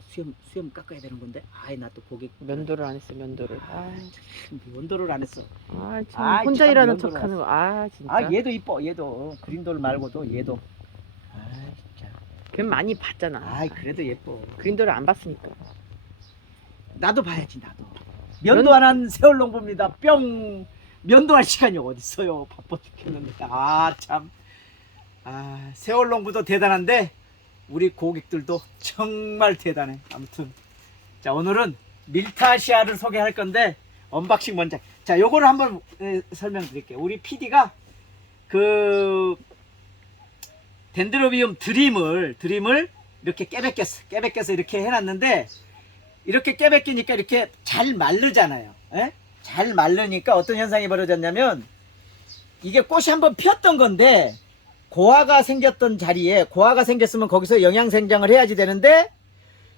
수염 깎아야 되는 건데. 아이, 나 또 고객 면도를 안 했어, 면도를. 아, 면도를 안 했어. 아, 참. 아이, 혼자 참 일하는 면도를 척 하는 거. 아, 진짜. 아, 얘도 이뻐. 얘도 그린돌 말고도 얘도. 아, 진짜. 걔 많이 봤잖아. 아이, 그래도 예뻐. 그린도를 안 봤으니까. 나도 봐야지, 나도. 면도 안 한 세월농부입니다. 뿅. 면도할 시간이 어딨어요. 바빠 죽겠는데. 아, 참. 아, 세월농부도 대단한데 우리 고객들도 정말 대단해. 아무튼 자, 오늘은 밀타시아를 소개할 건데 언박싱 먼저. 자, 요거를 한번 설명드릴게요. 우리 PD가 그 덴드로비움 드림을 이렇게 깨베껴서 이렇게 해놨는데, 이렇게 깨베끼니까 이렇게 잘 마르잖아요. 에? 잘 마르니까 어떤 현상이 벌어졌냐면, 이게 꽃이 한번 피었던 건데 고화가 생겼던 자리에, 고화가 생겼으면 거기서 영양 생장을 해야지 되는데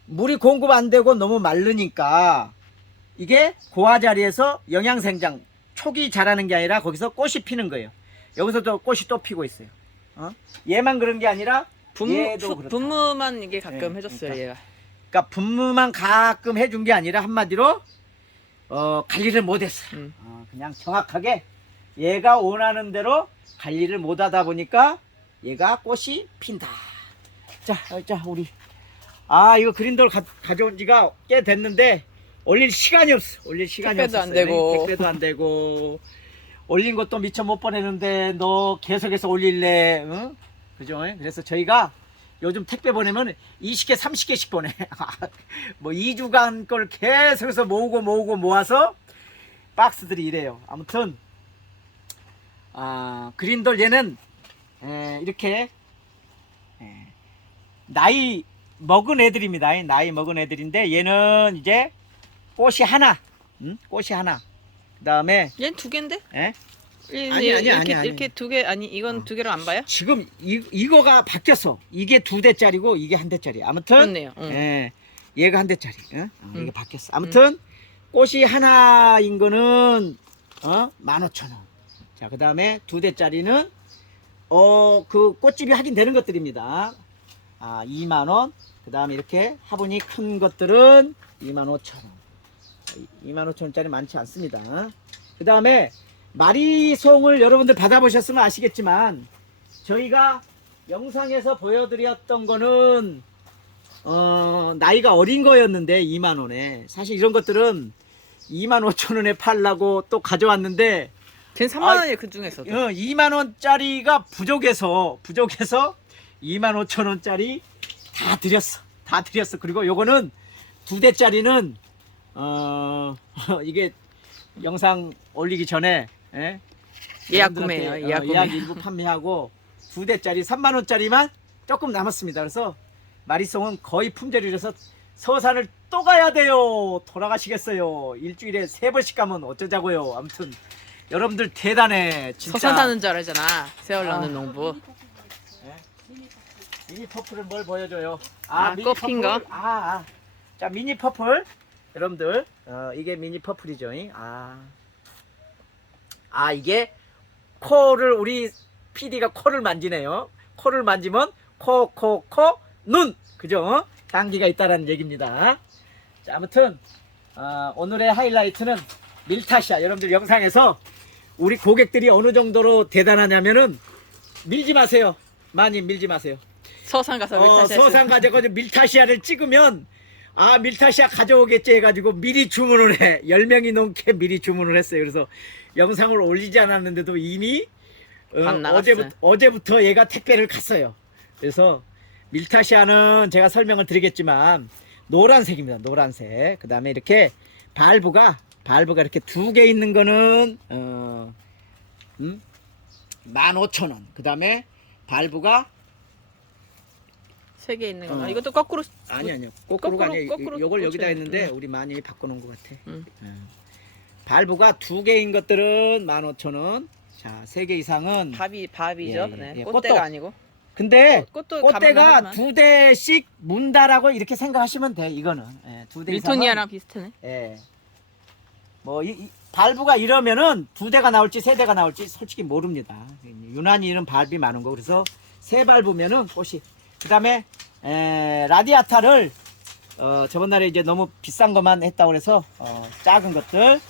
물이 공급 안 되고 너무 마르니까 이게 고화 자리에서 영양 생장, 촉이 자라는 게 아니라 거기서 꽃이 피는 거예요. 여기서 또 꽃이 또 피고 있어요. 얘만 그런 게 아니라 얘도 그렇다. 분무만 이게 가끔 네, 해줬어요, 그러니까. 얘가. 그러니까 분무만 가끔 해준 게 아니라 한마디로 관리를 못했어. 그냥 정확하게 얘가 원하는 대로 관리를 못하다 보니까 얘가 꽃이 핀다. 자, 우리 이거 그린돌 가져온 지가 꽤 됐는데 올릴 시간이 없어. 택배도 없었어요. 안 되고. 택배도 안 되고 올린 것도 미처 못 보내는데 너 계속해서 올릴래? 응? 그죠? 그래서 저희가 요즘 택배 보내면 20개, 30개씩 보내. 뭐 2주간 걸 계속해서 모아서 박스들이 이래요. 아무튼 그린돌 얘는 이렇게 나이 먹은 애들입니다. 나이 먹은 애들인데 얘는 이제 꽃이 하나. 꽃이 하나. 그 다음에 얘는 두 개인데? 아니. 이렇게 두 개, 아니, 이건 두 개로 안 봐요? 지금 이거가 바뀌었어. 이게 2대짜리고 이게 1대짜리. 아무튼 그렇네요. 얘가 1대짜리. 이게 바뀌었어. 아무튼 꽃이 하나인 거는 15,000원. 자, 그 다음에 2대짜리는 그 꽃집이 하긴 되는 것들입니다. 2만원. 그 다음에 이렇게 화분이 큰 것들은 25,000원. 25,000원짜리 많지 않습니다. 그 다음에 마리송을 여러분들 받아보셨으면 아시겠지만, 저희가 영상에서 보여드렸던 거는 나이가 어린 거였는데 2만원에, 사실 이런 것들은 25,000원에 팔라고 또 가져왔는데, 걘 3만원이에요, 그 중에서도. 2만원짜리가 부족해서 25,000원짜리 다 드렸어. 그리고 요거는 2대짜리는 이게 영상 올리기 전에 예약 구매예요. 예약 일부 판매하고 2대짜리 3만원짜리만 조금 남았습니다. 그래서 마리송은 거의 품절이라서 서산을 또 가야 돼요. 돌아가시겠어요. 일주일에 3번씩 가면 어쩌자고요. 아무튼 여러분들 대단해. 진짜. 서산 사는 줄 알잖아, 세월 넣는 농부. 미니 퍼플은 뭘 보여줘요? 미니 꽃핀 거? 퍼플. 자, 미니 퍼플. 여러분들, 이게 미니 퍼플이죠. 이게 코를, 우리 PD가 코를 만지네요. 코를 만지면 눈. 그죠? 향기가 있다라는 얘기입니다. 자, 아무튼 오늘의 하이라이트는 밀타시아. 여러분들 영상에서 우리 고객들이 어느 정도로 대단하냐면은 밀지 마세요. 많이 밀지 마세요. 서산 가서 밀타시아. 서산 가져가서 밀타시아를 찍으면 밀타시아 가져오겠지 해가지고 미리 주문을 해. 10명이 넘게 미리 주문을 했어요. 그래서 영상을 올리지 않았는데도 이미 어제부터 얘가 택배를 갔어요. 그래서 밀타시아는 제가 설명을 드리겠지만 노란색입니다. 노란색. 그 다음에 이렇게 발부가 이렇게 2개 있는 거는 15,000원. 그 다음에 발부가 3개 있는 거. 이것도 거꾸로. 아니요. 거꾸로가 아니에요. 요걸 여기다 꽂혀요. 했는데 우리 많이 바꿔놓은 것 같아. 발부가 2개인 것들은 15,000원. 자, 3개 이상은 밥이죠. 예. 꽃대가 아니고. 근데 꽃도 꽃대가 가만하지만. 2대씩 문다라고 이렇게 생각하시면 돼. 이거는 2대 이상은. 밀토니아랑 비슷하네. 뭐 발부가 이러면은 2대가 나올지 3대가 나올지 솔직히 모릅니다. 유난히 이런 발비 많은 거. 그래서 3발부면은 꽃이. 그 다음에 라디아타를 저번 날에 이제 너무 비싼 것만 했다고 그래서 작은 것들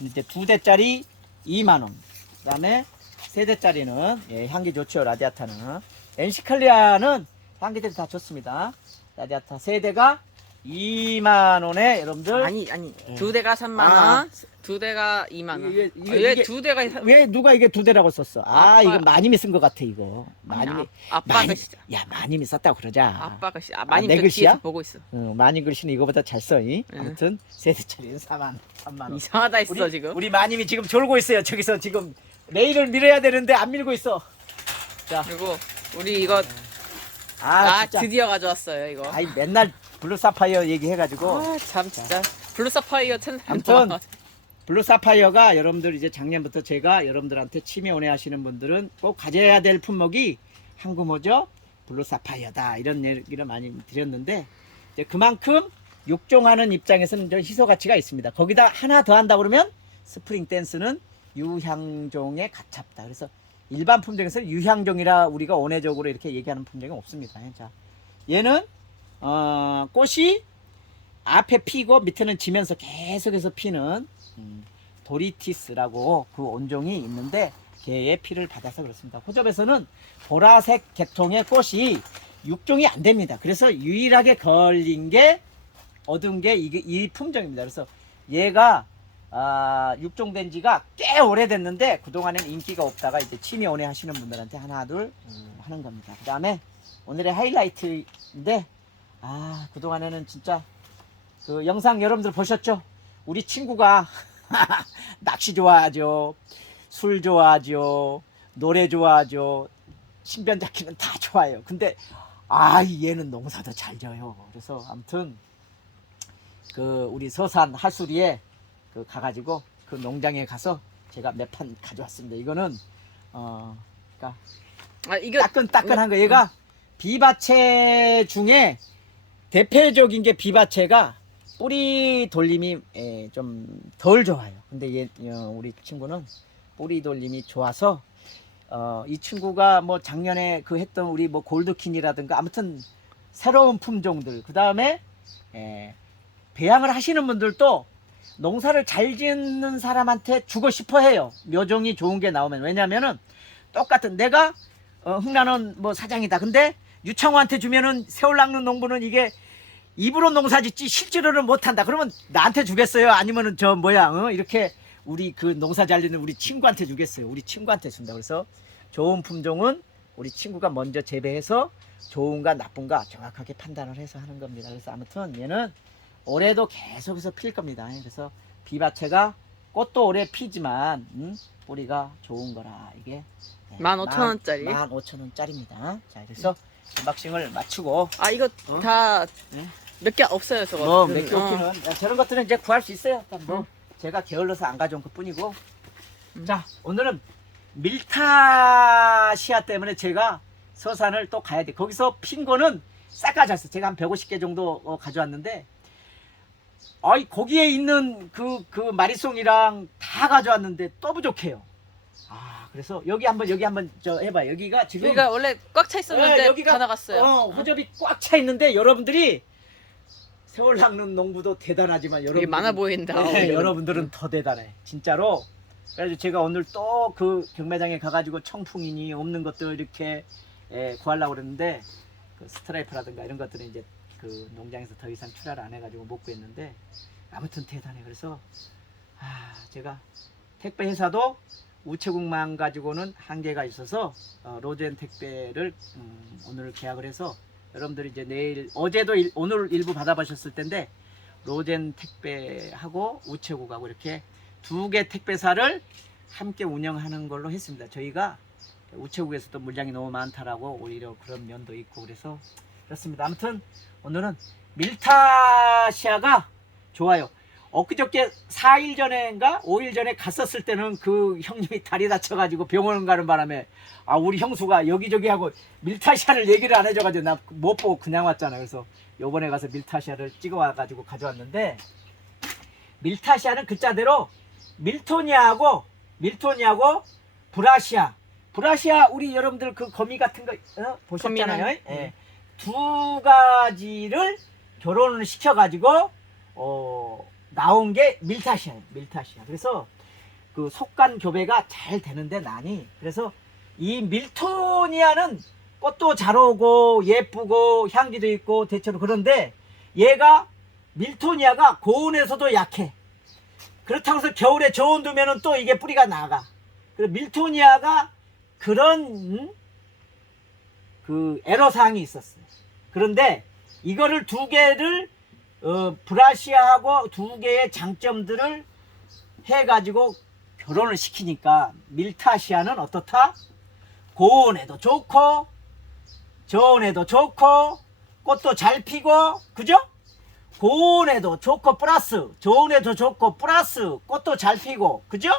이제 2대짜리 2만 원. 그다음에 3대짜리는 예, 향기 좋죠. 라디아타는 엔시칼리아는 향기들이 다 좋습니다. 라디아타 3대가 2만 원에 여러분들 아니 두 대가 3만 원, 두 대가 2만 원. 이게 왜두 대가 왜 누가 이게 2대라고 썼어? 아빠- 이거 마님이 쓴 것 같아 이거. 마님이 아빠가 시작. 야 마님이 썼다고 그러자. 아빠가 시. 많이 내 저 글씨야? 뒤에서 보고 있어. 마님 글씨는 이거보다 잘 써. 응. 아무튼 3대짜리는 3만 원. 이상하다 했어 우리, 지금. 우리 마님이 지금 졸고 있어요. 저기서 지금 레일을 밀어야 되는데 안 밀고 있어. 자, 그리고 우리 이거 진짜. 드디어 가져왔어요 이거. 아이 맨날 블루 사파이어 얘기해가지고 참 진짜 블루 사파이어 텐. 아무튼 블루 사파이어가 여러분들 이제 작년부터 제가 여러분들한테 치매 원해 하시는 분들은 꼭 가져야 될 품목이 한구모죠 블루 사파이어다 이런 얘기를 많이 드렸는데 이제 그만큼 육종하는 입장에서는 좀 희소 가치가 있습니다. 거기다 하나 더 한다 그러면 스프링 댄스는 유향종에 가깝다. 그래서 일반 품종에서는 유향종이라 우리가 원해적으로 이렇게 얘기하는 품종이 없습니다. 자, 얘는 꽃이 앞에 피고 밑에는 지면서 계속해서 피는 도리티스라고 그 온종이 있는데 걔의 피를 받아서 그렇습니다. 호접에서는 보라색 계통의 꽃이 육종이 안 됩니다. 그래서 유일하게 걸린 게 얻은 게 이 품종입니다. 그래서 얘가 육종된 지가 꽤 오래됐는데 그동안에는 인기가 없다가 이제 치매 원해 하시는 분들한테 하나 둘 하는 겁니다. 그 다음에 오늘의 하이라이트인데 그동안에는 진짜 그 영상 여러분들 보셨죠? 우리 친구가 낚시 좋아하죠, 술 좋아하죠, 노래 좋아하죠, 신변 잡기는 다 좋아해요. 근데 얘는 농사도 잘 져요. 그래서 아무튼 그 우리 서산 하수리에 그 가가지고 그 농장에 가서 제가 몇 판 가져왔습니다. 이거는 그러니까 이거 따끈따끈한 거. 얘가 비바체 중에 대표적인 게 비바체가 뿌리 돌림이 좀 덜 좋아요. 근데 우리 친구는 뿌리 돌림이 좋아서 이 친구가 뭐 작년에 그 했던 우리 뭐 골드킨이라든가 아무튼 새로운 품종들 그 다음에 배양을 하시는 분들도 농사를 잘 짓는 사람한테 주고 싶어 해요. 묘종이 좋은 게 나오면. 왜냐면은 똑같은 내가 흥나는 뭐 사장이다. 근데 유창호한테 주면은 세월 낚는 농부는 이게 입으로 농사 짓지 실제로는 못한다. 그러면 나한테 주겠어요? 아니면은 이렇게 우리 그 농사 잘 짓는 우리 친구한테 주겠어요? 우리 친구한테 준다. 그래서 좋은 품종은 우리 친구가 먼저 재배해서 좋은가 나쁜가 정확하게 판단을 해서 하는 겁니다. 그래서 아무튼 얘는 올해도 계속해서 필 겁니다. 그래서 비바체가 꽃도 올해 피지만 뿌리가 좋은 거라 이게 15,000원짜리. 15,000원짜리입니다. 자, 그래서 언박싱을 마치고 이거 다 몇 개 없어요 저거. 몇 개 없기는 저런 것들은 이제 구할 수 있어요. 제가 게을러서 안 가져온 것 뿐이고. 자, 오늘은 밀타시아 때문에 제가 서산을 또 가야 돼. 거기서 핀 거는 싹 가져왔어요. 제가 한 150개 정도 가져왔는데 거기에 있는 그 마리송이랑 다 가져왔는데 또 부족해요. 그래서 여기 한번 해봐. 여기가 지금 여기가 원래 꽉 차 있었는데 여기가 다 나갔어요. 호접이 꽉 차 있는데 여러분들이 세월 낚는 농부도 대단하지만 이게 많아 보인다. 여러분들은 더 대단해. 진짜로. 그래서 제가 오늘 또 그 경매장에 가가지고 청풍이니 없는 것들 이렇게 구하려고 그랬는데 그 스트라이프라든가 이런 것들은 이제 그 농장에서 더 이상 출하를 안 해가지고 못 구했는데 아무튼 대단해. 그래서 제가 택배 회사도 우체국만 가지고는 한계가 있어서 로젠 택배를 오늘 계약을 해서 여러분들이 이제 내일 어제도 오늘 일부 받아보셨을 텐데 로젠 택배하고 우체국하고 이렇게 2개 택배사를 함께 운영하는 걸로 했습니다. 저희가 우체국에서도 물량이 너무 많다라고 오히려 그런 면도 있고 그래서 그렇습니다. 아무튼 오늘은 밀타시아가 좋아요. 엊그저께 4일 전에인가 5일 전에 갔었을 때는 그 형님이 다리 다쳐가지고 병원 가는 바람에 우리 형수가 여기저기 하고 밀타시아를 얘기를 안 해줘가지고 나 못 보고 그냥 왔잖아. 그래서 요번에 가서 밀타시아를 찍어와가지고 가져왔는데 밀타시아는 글자대로 밀토니아하고 브라시아 우리 여러분들 그 거미 같은 거 보셨잖아요. 두 가지를 결혼을 시켜가지고 나온 게 밀타시아예요. 밀타시아. 그래서 그 속간 교배가 잘 되는데 난이, 그래서 이 밀토니아는 꽃도 잘 오고 예쁘고 향기도 있고 대체로 그런데 얘가 밀토니아가 고온에서도 약해. 그렇다고 해서 겨울에 저온 두면은 또 이게 뿌리가 나가. 그래서 밀토니아가 그런 그 애로사항이 있었어요. 그런데 이거를 두 개를 브라시아하고 두 개의 장점들을 해가지고 결혼을 시키니까 밀타시아는 어떻다? 고온에도 좋고 저온에도 좋고 꽃도 잘 피고, 그죠? 고온에도 좋고 플러스 저온에도 좋고 플러스 꽃도 잘 피고, 그죠?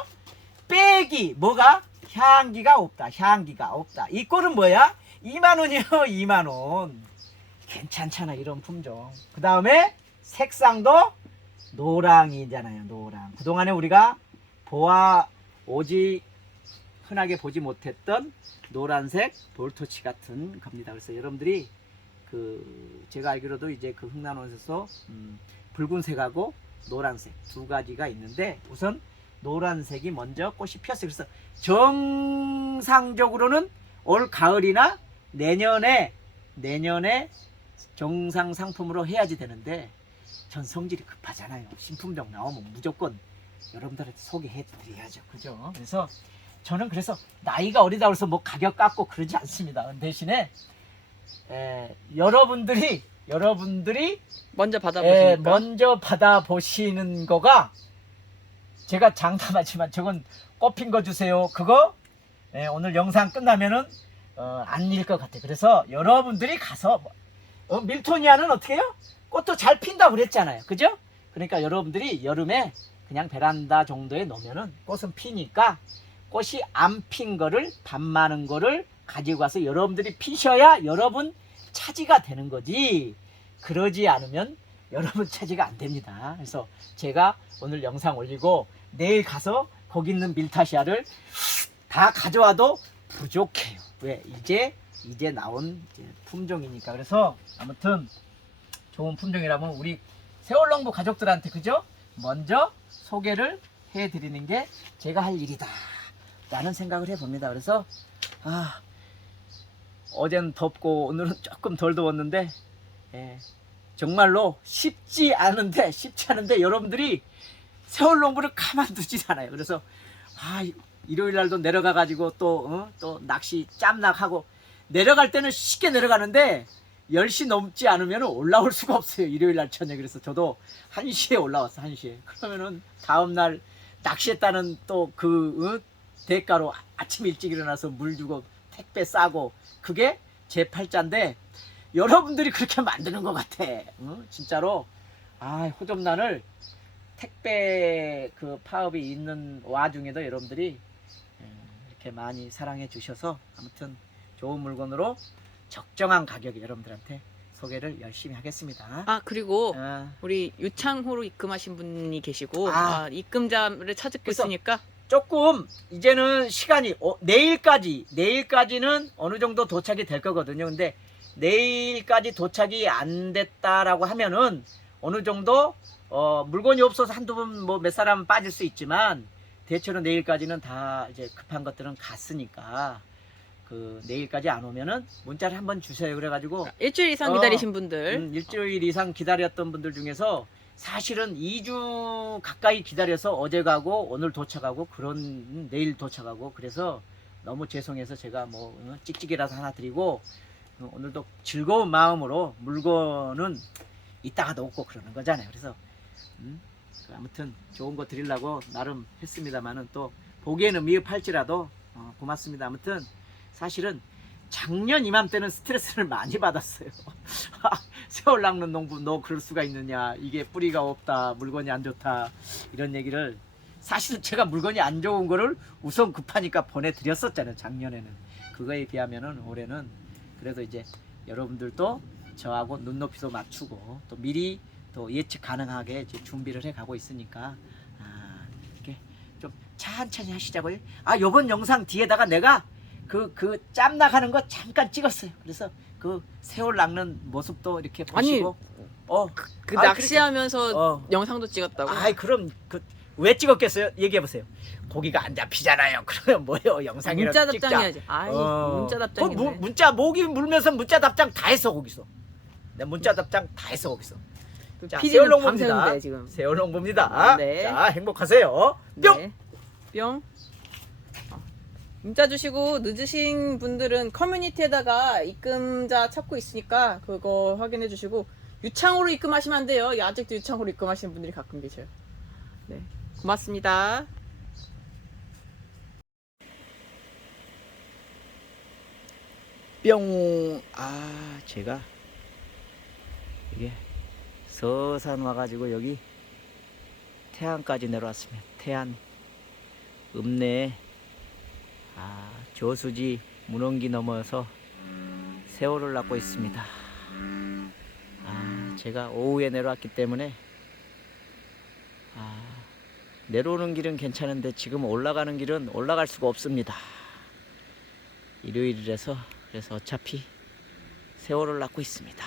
빼기 뭐가? 향기가 없다. 향기가 없다. 이 꼴은 뭐야? 2만원이요. 2만원. 괜찮잖아 이런 품종. 그 다음에 색상도 노랑이잖아요. 노랑. 그동안에 우리가 오지 흔하게 보지 못했던 노란색 볼터치 같은 겁니다. 그래서 여러분들이 제가 알기로도 이제 그 흥난원에서 붉은색하고 노란색 두 가지가 있는데, 우선 노란색이 먼저 꽃이 피었어요. 그래서 정상적으로는 올 가을이나 내년에 정상 상품으로 해야지 되는데 전 성질이 급하잖아요. 신품종 나오면 무조건 여러분들한테 소개해 드려야죠. 그죠? 그래서 저는 나이가 어리다 그래서 뭐 가격 깎고 그러지 않습니다. 대신에 여러분들이 먼저 받아보시니까. 먼저 받아보시는 거가, 제가 장담하지만 저건 꼽힌 거 주세요. 그거 오늘 영상 끝나면은 아닐 것 같아요. 그래서 여러분들이 가서 밀토니아는 어떻게 해요? 꽃도 잘 핀다고 그랬잖아요. 그죠? 그러니까 여러분들이 여름에 그냥 베란다 정도에 놓으면은 꽃은 피니까 꽃이 안 핀 거를, 반 많은 거를 가지고 가서 여러분들이 피셔야 여러분 차지가 되는 거지, 그러지 않으면 여러분 차지가 안 됩니다. 그래서 제가 오늘 영상 올리고 내일 가서 거기 있는 밀타시아를 다 가져와도 부족해요. 왜? 이제 나온 품종이니까. 그래서 아무튼 좋은 품종이라면 우리 세월농부 가족들한테, 그죠? 먼저 소개를 해드리는 게 제가 할 일이다 라는 생각을 해봅니다. 그래서 어제는 덥고 오늘은 조금 덜 더웠는데 정말로 쉽지 않은데 여러분들이 세월농부를 가만두지 않아요. 그래서 일요일 날도 내려가 가지고 또 낚시 짬낚하고, 내려갈 때는 쉽게 내려가는데 10시 넘지 않으면 올라올 수가 없어요. 일요일 날 저녁에. 그래서 저도 1시에 올라왔어. 1시에. 그러면은 다음날 낚시했다는 또 대가로 아침 일찍 일어나서 물 주고 택배 싸고, 그게 제 팔자인데 여러분들이 그렇게 만드는 것 같아. 진짜로. 호접란을 택배 파업이 있는 와중에도 여러분들이 이렇게 많이 사랑해 주셔서 아무튼 좋은 물건으로 적정한 가격에 여러분들한테 소개를 열심히 하겠습니다. 그리고 우리 유창호로 입금하신 분이 계시고 입금자를 찾고 그래서 있으니까 조금 이제는 시간이 내일까지는 어느 정도 도착이 될 거거든요. 근데 내일까지 도착이 안 됐다라고 하면은 어느 정도 물건이 없어서 한두 번 뭐 몇 사람 빠질 수 있지만, 대체로 내일까지는 다 이제 급한 것들은 갔으니까 내일까지 안 오면은 문자를 한번 주세요. 그래가지고 일주일 이상 기다리신 분들, 일주일 이상 기다렸던 분들 중에서 사실은 2주 가까이 기다려서 어제 가고 오늘 도착하고 내일 도착하고, 그래서 너무 죄송해서 제가 찍찍이라서 하나 드리고, 오늘도 즐거운 마음으로 물건은 이따가 놓고 그러는 거잖아요. 그래서 아무튼 좋은 거 드리려고 나름 했습니다만은, 또 보기에는 미흡할지라도 고맙습니다. 아무튼 사실은 작년 이맘때는 스트레스를 많이 받았어요. 세월 낚는 농부 너 그럴 수가 있느냐, 이게 뿌리가 없다, 물건이 안 좋다, 이런 얘기를, 사실은 제가 물건이 안 좋은 거를 우선 급하니까 보내드렸었잖아요. 작년에는. 그거에 비하면은 올해는 그래도 이제 여러분들도 저하고 눈높이도 맞추고 또 미리 또 예측 가능하게 이제 준비를 해 가고 있으니까 이렇게 좀 천천히 하시자고요. 요번 영상 뒤에다가 내가 짬 나가는 거 잠깐 찍었어요. 그래서 그 새우 낚는 모습도 이렇게 아니, 보시고 그 아, 낚시하면서 영상도 찍었다고? 아이 그럼 왜 찍었겠어요? 얘기해 보세요. 고기가 안 잡히잖아요. 그러면 뭐예요? 영상이라도 문자 찍자. 답장해야지. 아이, 문자 답장이네. 문자 모기 물면서 문자 답장 다 했어 거기서. 내 문자 답장 다 했어 거기서. 자, PD는 세월농부입니다. 밤새는데 지금. 세월농부입니다. 네. 자, 행복하세요. 뿅. 네. 뿅. 문자 주시고 늦으신 분들은 커뮤니티에다가 입금자 찾고 있으니까 그거 확인해 주시고 유창호로 입금하시면 안 돼요. 아직도 유창호로 입금하시는 분들이 가끔 계셔요. 네. 고맙습니다. 뿅. 아, 제가 이게 서산 와가지고 여기 태안까지 내려왔습니다. 태안 읍내에 저수지 문원기 넘어서 새우를 낚고 있습니다. 제가 오후에 내려왔기 때문에 내려오는 길은 괜찮은데 지금 올라가는 길은 올라갈 수가 없습니다. 일요일이라서 그래서 어차피 새우를 낚고 있습니다.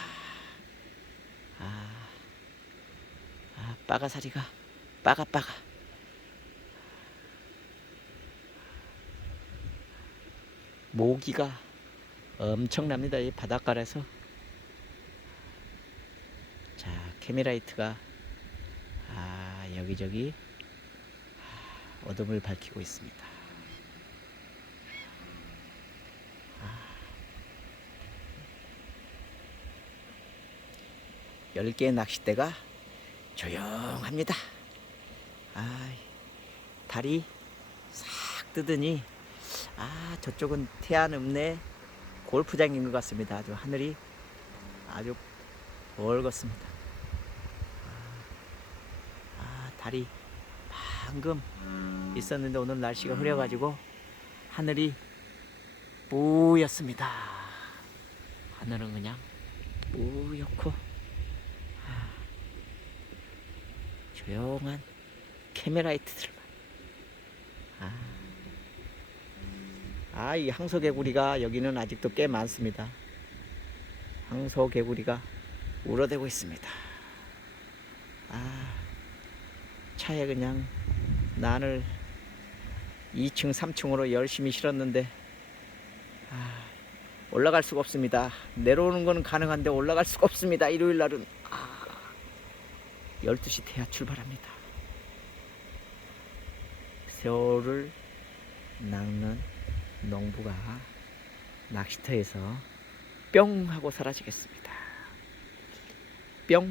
빠가사리가 빠가빠가. 모기가 엄청납니다. 이 바닷가에서. 자, 캐미라이트가 여기저기 어둠을 밝히고 있습니다. 10개의 낚싯대가 조용합니다. 달이 싹 뜨더니 저쪽은 태안 읍내 골프장인 것 같습니다. 아주 하늘이 아주 벌겋습니다. 달이 방금 있었는데 오늘 날씨가 흐려가지고 하늘이 뿌였습니다. 하늘은 그냥 뿌옇고 조용한 캐메라이트들만. 이 항소개구리가 여기는 아직도 꽤 많습니다. 항소개구리가 울어대고 있습니다. 차에 그냥 난을 2층 3층으로 열심히 실었는데 올라갈 수가 없습니다. 내려오는 거는 가능한데 올라갈 수가 없습니다. 일요일 날은 12시 돼야 출발합니다. 새우를 낚는 농부가 낚시터에서 뿅 하고 사라지겠습니다. 뿅.